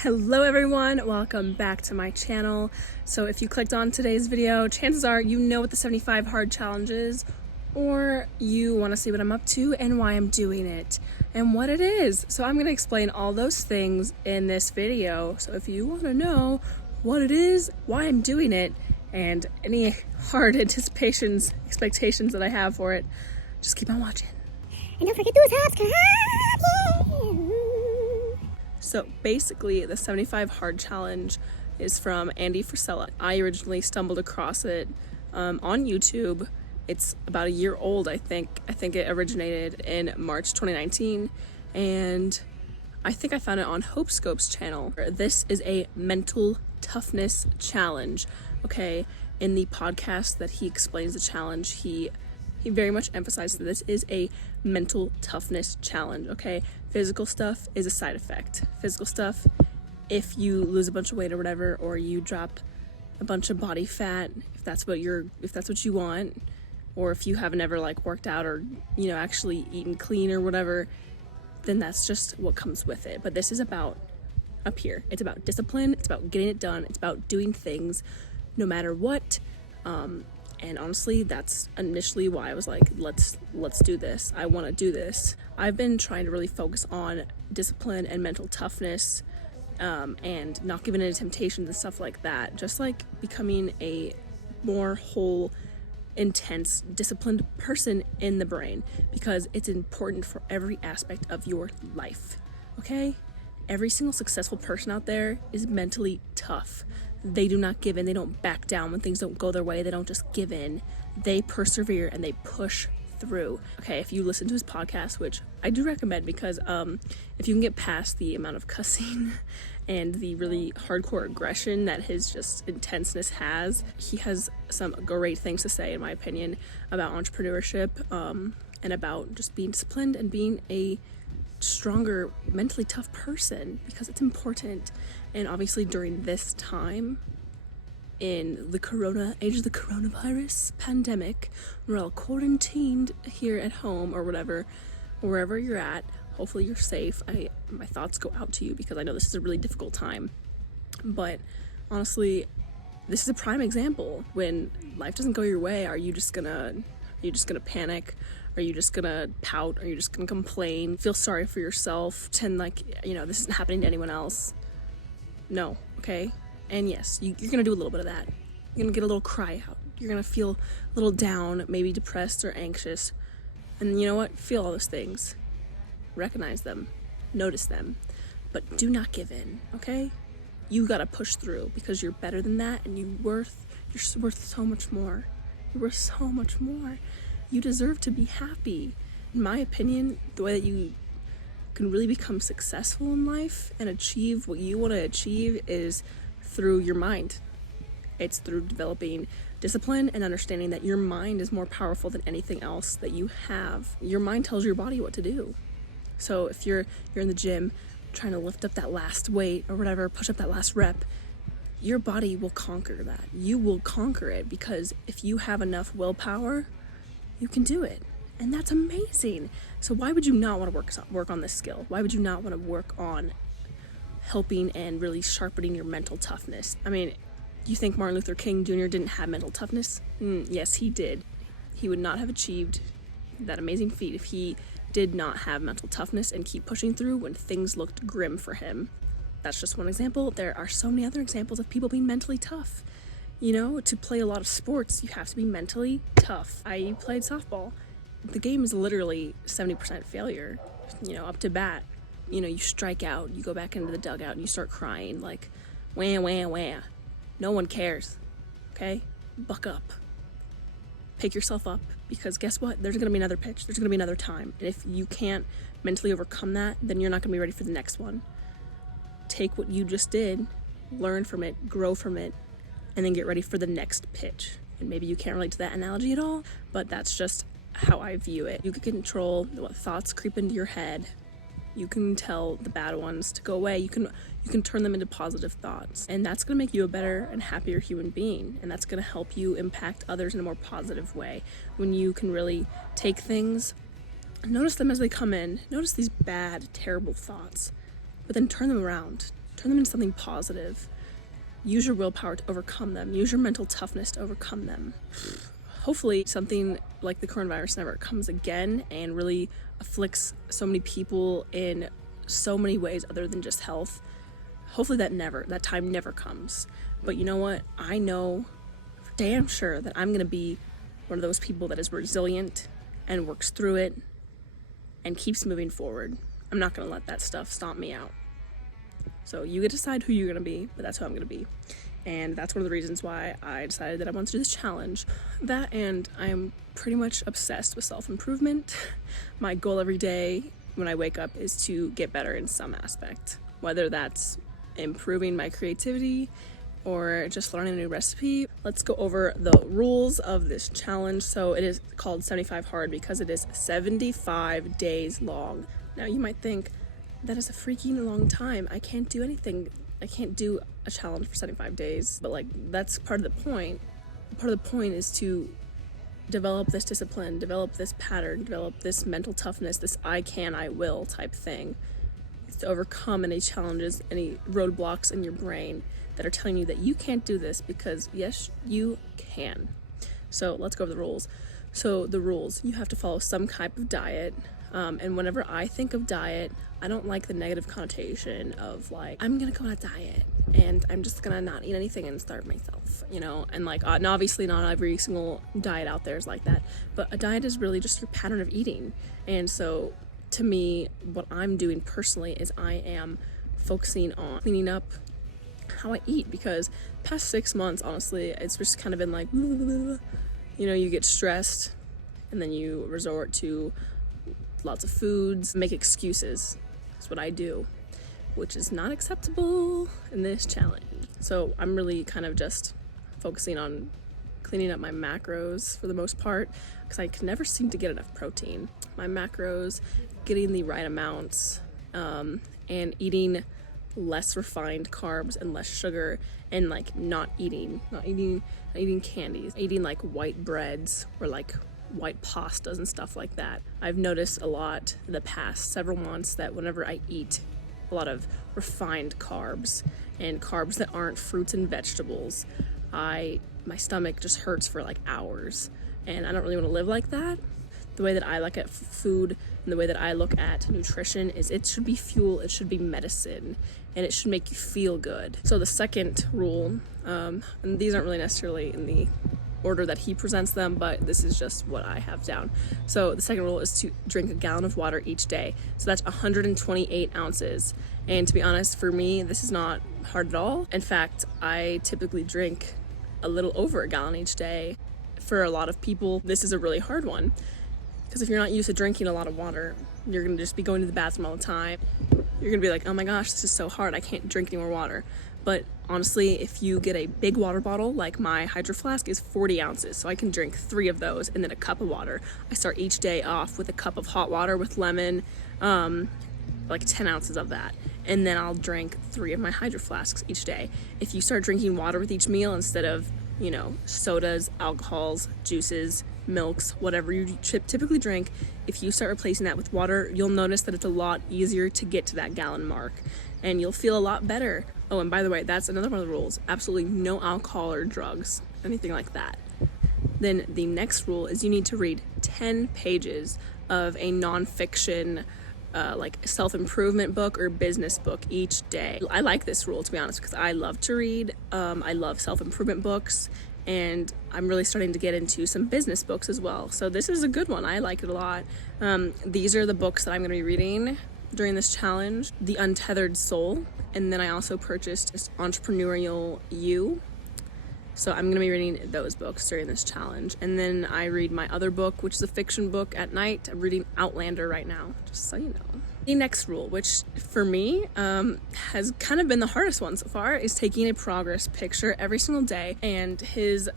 Hello everyone, welcome back to my channel. So if you clicked on today's video, chances are you know what the 75 hard challenge is, or you want to see what I'm up to and why I'm doing it and what it is. So I'm going to explain all those things in this video. So if you want to know what it is, why I'm doing it, and any hard expectations that I have for it, just keep on watching. And don't forget those subscribe. So basically, the 75 hard challenge is from Frisella. I originally stumbled across it on YouTube. It's about a year old, I think. I think it originated in March 2019, and I think I found it on Hopescope's channel. This is a mental toughness challenge, okay? In the podcast that he explains the challenge, he very much emphasized that this is a mental toughness challenge, okay? Physical stuff is a side effect. Physical stuff, if you lose a bunch of weight or whatever, or you drop a bunch of body fat, if that's what you want, or if you haven't ever worked out or, actually eaten clean or whatever, then that's just what comes with it. But this is about up here. It's about discipline, it's about getting it done, it's about doing things no matter what. And honestly, that's initially why I was like, let's do this. I want to do this. I've been trying to really focus on discipline and mental toughness, and not giving into temptations and stuff like that. Just becoming a more whole, intense, disciplined person in the brain, because it's important for every aspect of your life, okay? Every single successful person out there is mentally tough. They do not give in. They don't back down when things don't go their way. They don't just give in. They persevere and they push through. Okay, if you listen to his podcast, which I do recommend, because if you can get past the amount of cussing and the really hardcore aggression that his just intenseness has, he has some great things to say, in my opinion, about entrepreneurship, and about just being disciplined and being a stronger, mentally tough person, because it's important. And obviously during this time, in the age of the coronavirus pandemic, we're all quarantined here at home or whatever, wherever you're at. Hopefully you're safe. My thoughts go out to you, because I know this is a really difficult time. But honestly, this is a prime example. When life doesn't go your way, are you just gonna panic? Are you just gonna pout? Are you just gonna complain? Feel sorry for yourself? Pretend this isn't happening to anyone else? No, okay? And yes, you're gonna do a little bit of that. You're gonna get a little cry out. You're gonna feel a little down, maybe depressed or anxious. And you know what? Feel all those things. Recognize them. Notice them. But do not give in, okay? You gotta push through, because you're better than that, and you're worth so much more. You're worth so much more. You deserve to be happy. In my opinion, the way that you can really become successful in life and achieve what you want to achieve is through your mind. It's through developing discipline and understanding that your mind is more powerful than anything else that you have. Your mind tells your body what to do. So if you're in the gym trying to lift up that last weight or whatever, push up that last rep, your body will conquer that. You will conquer it, because if you have enough willpower, you can do it. And that's amazing. So why would you not want to work on this skill? Why would you not want to work on helping and really sharpening your mental toughness? I mean, you think Martin Luther King Jr. didn't have mental toughness? Yes, he did. He would not have achieved that amazing feat if he did not have mental toughness and keep pushing through when things looked grim for him. That's just one example. There are so many other examples of people being mentally tough. To play a lot of sports, you have to be mentally tough. I played softball. The game is literally 70% failure, up to bat. You strike out, you go back into the dugout, and you start crying wah, wah, wah. No one cares, okay? Buck up. Pick yourself up, because guess what? There's going to be another pitch. There's going to be another time. And if you can't mentally overcome that, then you're not going to be ready for the next one. Take what you just did, learn from it, grow from it, and then get ready for the next pitch. And maybe you can't relate to that analogy at all, but that's just how I view it. You can control what thoughts creep into your head. You can tell the bad ones to go away. You can turn them into positive thoughts. And that's gonna make you a better and happier human being. And that's gonna help you impact others in a more positive way. When you can really take things, notice them as they come in. Notice these bad, terrible thoughts, but then turn them around. turn them into something positive. Use your willpower to overcome them. Use your mental toughness to overcome them. Hopefully something like the coronavirus never comes again and really afflicts so many people in so many ways other than just health. Hopefully that time never comes. But you know what? I know for damn sure that I'm going to be one of those people that is resilient and works through it and keeps moving forward. I'm not going to let that stuff stomp me out. So you get to decide who you're going to be, but that's who I'm going to be. And that's one of the reasons why I decided that I wanted to do this challenge. That, and I am pretty much obsessed with self-improvement. My goal every day when I wake up is to get better in some aspect, whether that's improving my creativity or just learning a new recipe. Let's go over the rules of this challenge. So it is called 75 Hard because it is 75 days long. Now you might think, that is a freaking long time. I can't do anything. I can't do a challenge for 75 days. But like, that's part of the point. Part of the point is to develop this discipline, develop this pattern, develop this mental toughness, this I can, I will type thing. It's to overcome any challenges, any roadblocks in your brain that are telling you that you can't do this, because yes, you can. So let's go over the rules. So the rules, you have to follow some type of diet. And whenever I think of diet, I don't like the negative connotation of like, I'm gonna go on a diet and I'm just gonna not eat anything and starve myself, you know? And like, and obviously not every single diet out there is like that, but a diet is really just your pattern of eating. And so to me, what I'm doing personally is I am focusing on cleaning up how I eat, because past 6 months, honestly, it's just kind of been like, you know, you get stressed and then you resort to lots of foods, make excuses. That's what I do, which is not acceptable in this challenge. So I'm really kind of just focusing on cleaning up my macros for the most part, because I can never seem to get enough protein. My macros, getting the right amounts, and eating less refined carbs and less sugar, and like not eating candies, eating like white breads or like white pastas and stuff like that. I've noticed a lot in the past several months that whenever I eat a lot of refined carbs and carbs that aren't fruits and vegetables, my stomach just hurts for like hours, and I don't really want to live like that. The way that I look at food and the way that I look at nutrition is it should be fuel, it should be medicine, and it should make you feel good. So the second rule, and these aren't really necessarily in the order that he presents them, but this is just what I have down. So the second rule is to drink a gallon of water each day. So that's 128 ounces. And to be honest, for me, this is not hard at all. In fact, I typically drink a little over a gallon each day. For a lot of people, this is a really hard one, because if you're not used to drinking a lot of water, you're gonna just be going to the bathroom all the time. You're gonna be like, oh my gosh, this is so hard, I can't drink any more water. But honestly, if you get a big water bottle, like my Hydro Flask is 40 ounces, so I can drink 3 of those and then a cup of water. I start each day off with a cup of hot water with lemon, like 10 ounces of that. And then I'll drink 3 of my Hydro Flasks each day. If you start drinking water with each meal instead of, you know, sodas, alcohols, juices, milks, whatever you typically drink, if you start replacing that with water, you'll notice that it's a lot easier to get to that gallon mark, and you'll feel a lot better. Oh, and by the way, that's another one of the rules. Absolutely no alcohol or drugs, anything like that. Then the next rule is you need to read 10 pages of a nonfiction, like self-improvement book or business book each day. I like this rule, to be honest, because I love to read. I love self-improvement books, and I'm really starting to get into some business books as well. So this is a good one. I like it a lot. These are the books that I'm going to be reading during this challenge. The Untethered Soul, and then I also purchased Entrepreneurial You. So I'm going to be reading those books during this challenge. And then I read my other book, which is a fiction book, at night. I'm reading Outlander right now, just so you know. The next rule, which for me has kind of been the hardest one so far, is taking a progress picture every single day. And his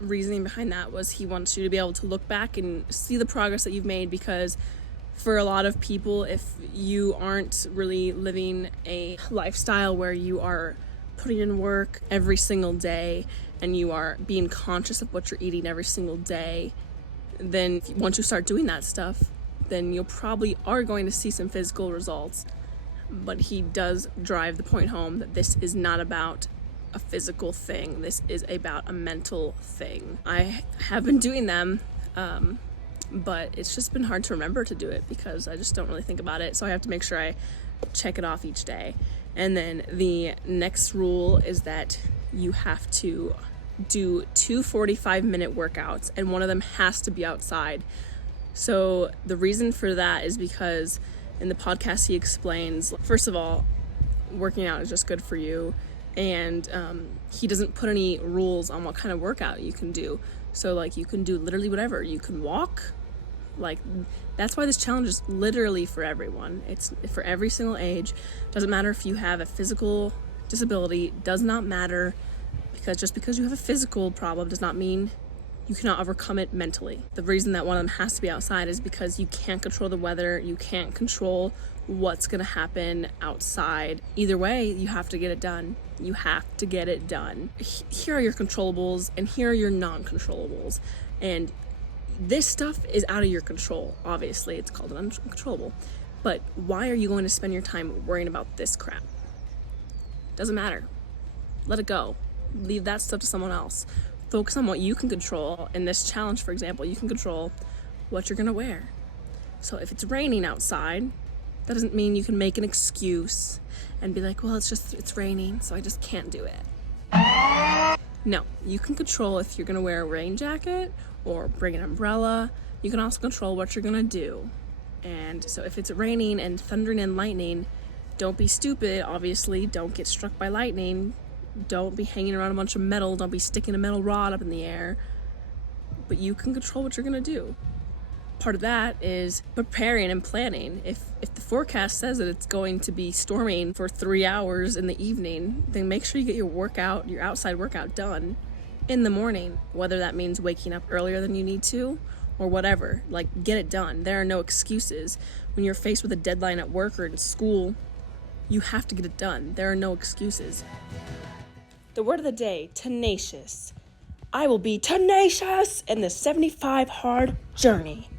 reasoning behind that was he wants you to be able to look back and see the progress that you've made, because for a lot of people, if you aren't really living a lifestyle where you are putting in work every single day and you are being conscious of what you're eating every single day, then once you start doing that stuff, then you'll probably are going to see some physical results. but he does drive the point home that this is not about a physical thing. This is about a mental thing. I have been doing them, but it's just been hard to remember to do it because I just don't really think about it. So I have to make sure I check it off each day. And then the next rule is that you have to do 2 45-minute workouts, and one of them has to be outside. So the reason for that is because in the podcast he explains, first of all, working out is just good for you, and he doesn't put any rules on what kind of workout you can do. So like you can do literally whatever. You can walk. Like, that's why this challenge is literally for everyone. It's for every single age. Doesn't matter if you have a physical disability. Does not matter, because just because you have a physical problem does not mean you cannot overcome it mentally. The reason that one of them has to be outside is because you can't control the weather. You can't control what's going to happen outside. Either way, you have to get it done. You have to get it done. Here are your controllables and here are your non-controllables. And this stuff is out of your control. Obviously, it's called an uncontrollable. But why are you going to spend your time worrying about this crap? Doesn't matter. Let it go. Leave that stuff to someone else. Focus on what you can control. In this challenge, for example, you can control what you're gonna wear. So if it's raining outside, that doesn't mean you can make an excuse and be like, well, it's raining, so I just can't do it. No, you can control if you're gonna wear a rain jacket or bring an umbrella. You can also control what you're gonna do. And so if it's raining and thundering and lightning, don't be stupid, obviously. Don't get struck by lightning. Don't be hanging around a bunch of metal. Don't be sticking a metal rod up in the air. But you can control what you're gonna do. Part of that is preparing and planning. If the forecast says that it's going to be storming for 3 hours in the evening, then make sure you get your outside workout done in the morning, whether that means waking up earlier than you need to or whatever. Like, get it done. There are no excuses. When you're faced with a deadline at work or in school, you have to get it done. There are no excuses. The word of the day, tenacious. I will be tenacious in the 75 hard journey.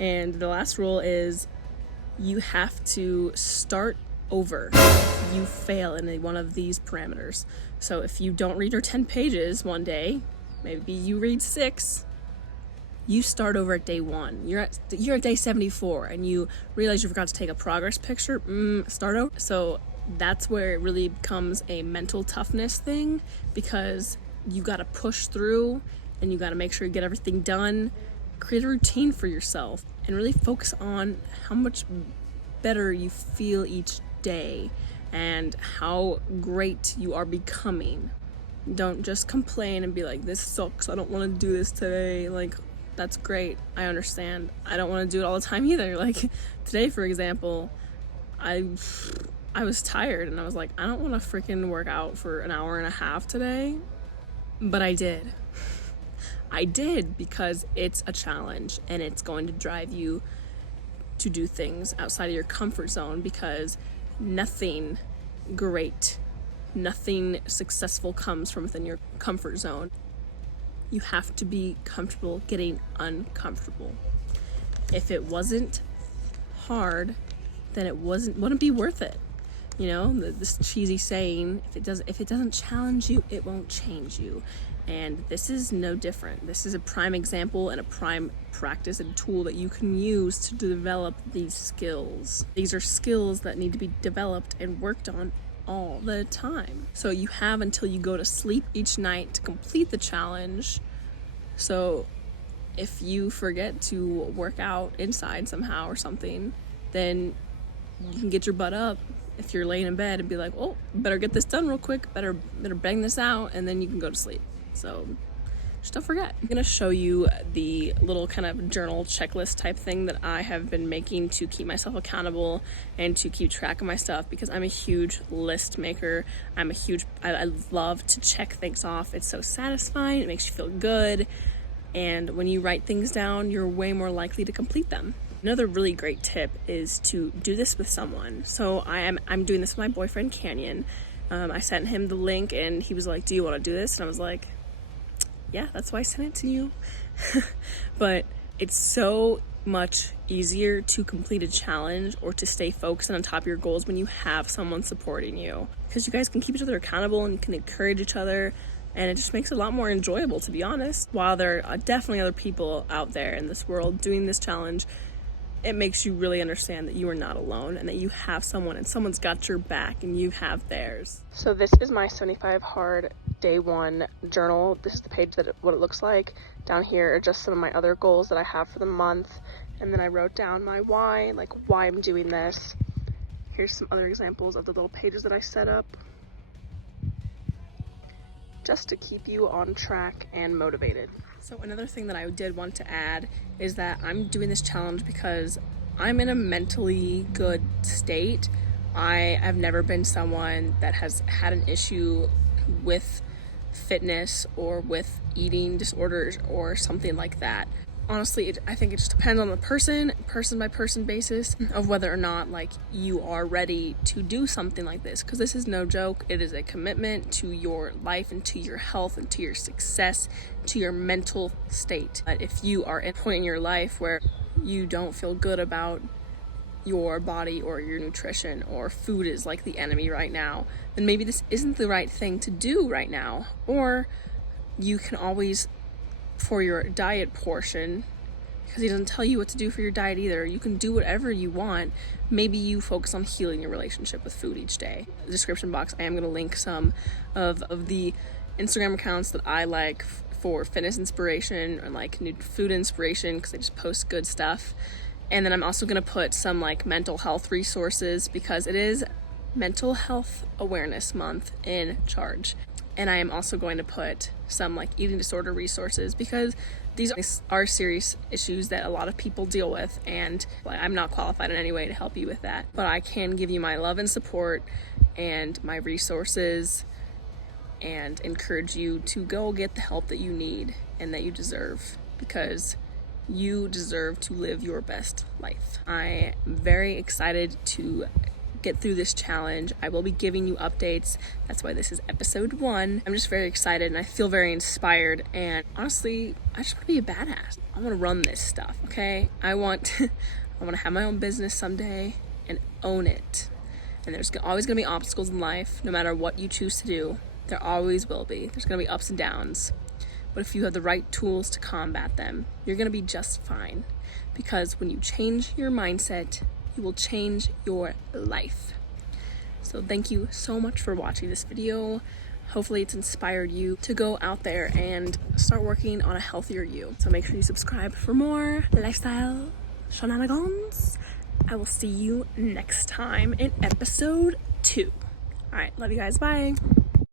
And the last rule is you have to start over if you fail in one of these parameters. So if you don't read your 10 pages one day, maybe you read 6, you start over at day 1. You're at day 74 and you realize you forgot to take a progress picture. Start over. So that's where it really becomes a mental toughness thing, because you got to push through and you got to make sure you get everything done. Create a routine for yourself and really focus on how much better you feel each day and how great you are becoming. Don't just complain and be like, this sucks, I don't want to do this today. Like, that's great, I understand. I don't want to do it all the time either. Like today, for example, I was tired and I was like, I don't want to freaking work out for an hour and a half today. But I did. I did, because it's a challenge and it's going to drive you to do things outside of your comfort zone, because nothing great, nothing successful comes from within your comfort zone. You have to be comfortable getting uncomfortable. If it wasn't hard, then it wouldn't be worth it. You know, this cheesy saying, if it doesn't challenge you, it won't change you. And this is no different. This is a prime example and a prime practice and tool that you can use to develop these skills. These are skills that need to be developed and worked on all the time. So you have until you go to sleep each night to complete the challenge. So if you forget to work out inside somehow or something, then you can get your butt up if you're laying in bed and be like, oh, better get this done real quick, better bang this out, and then you can go to sleep. So just don't forget. I'm gonna show you the little kind of journal checklist type thing that I have been making to keep myself accountable and to keep track of my stuff, because I'm a huge list maker. I love to check things off. It's so satisfying, it makes you feel good, and when you write things down, you're way more likely to complete them. Another really great tip is to do this with someone. So I'm doing this with my boyfriend, Canyon. I sent him the link and he was like, do you want to do this? And I was like, yeah, that's why I sent it to you. But it's so much easier to complete a challenge or to stay focused and on top of your goals when you have someone supporting you, because you guys can keep each other accountable and can encourage each other, and it just makes it a lot more enjoyable, to be honest. While there are definitely other people out there in this world doing this challenge, it makes you really understand that you are not alone and that you have someone, and someone's got your back and you have theirs. So this is my 75 hard day one journal. This is the page what it looks like. Down here are just some of my other goals that I have for the month, and then I wrote down my why, like why I'm doing this. Here's some other examples of the little pages that I set up just to keep you on track and motivated. So another thing that I did want to add is that I'm doing this challenge because I'm in a mentally good state. I have never been someone that has had an issue with fitness or with eating disorders or something like that. Honestly, I think it just depends on the person by person basis of whether or not like you are ready to do something like this, because this is no joke. It is a commitment to your life and to your health and to your success, to your mental state. But if you are at a point in your life where you don't feel good about your body or your nutrition, or food is like the enemy right now, then maybe this isn't the right thing to do right now. Or you can always, for your diet portion, because he doesn't tell you what to do for your diet either, you can do whatever you want. Maybe you focus on healing your relationship with food each day. In the description box, I am going to link some of the Instagram accounts that I like for fitness inspiration and like new food inspiration, because they just post good stuff. And then I'm also going to put some like mental health resources, because it is Mental Health Awareness Month in charge. And I am also going to put some like eating disorder resources, because these are serious issues that a lot of people deal with, and I'm not qualified in any way to help you with that. But I can give you my love and support and my resources and encourage you to go get the help that you need and that you deserve, because you deserve to live your best life. I am very excited to get through this challenge. I will be giving you updates. That's why this is episode 1. I'm just very excited and I feel very inspired, and honestly, I just want to be a badass. I want to run this stuff, okay? I want to have my own business someday and own it. And there's always going to be obstacles in life, no matter what you choose to do. There always will be. There's going to be ups and downs. But if you have the right tools to combat them, you're going to be just fine. Because when you change your mindset, you will change your life. So thank you so much for watching this video. Hopefully it's inspired you to go out there and start working on a healthier you. So make sure you subscribe for more lifestyle shenanigans. I will see you next time in episode 2. All right, love you guys. Bye.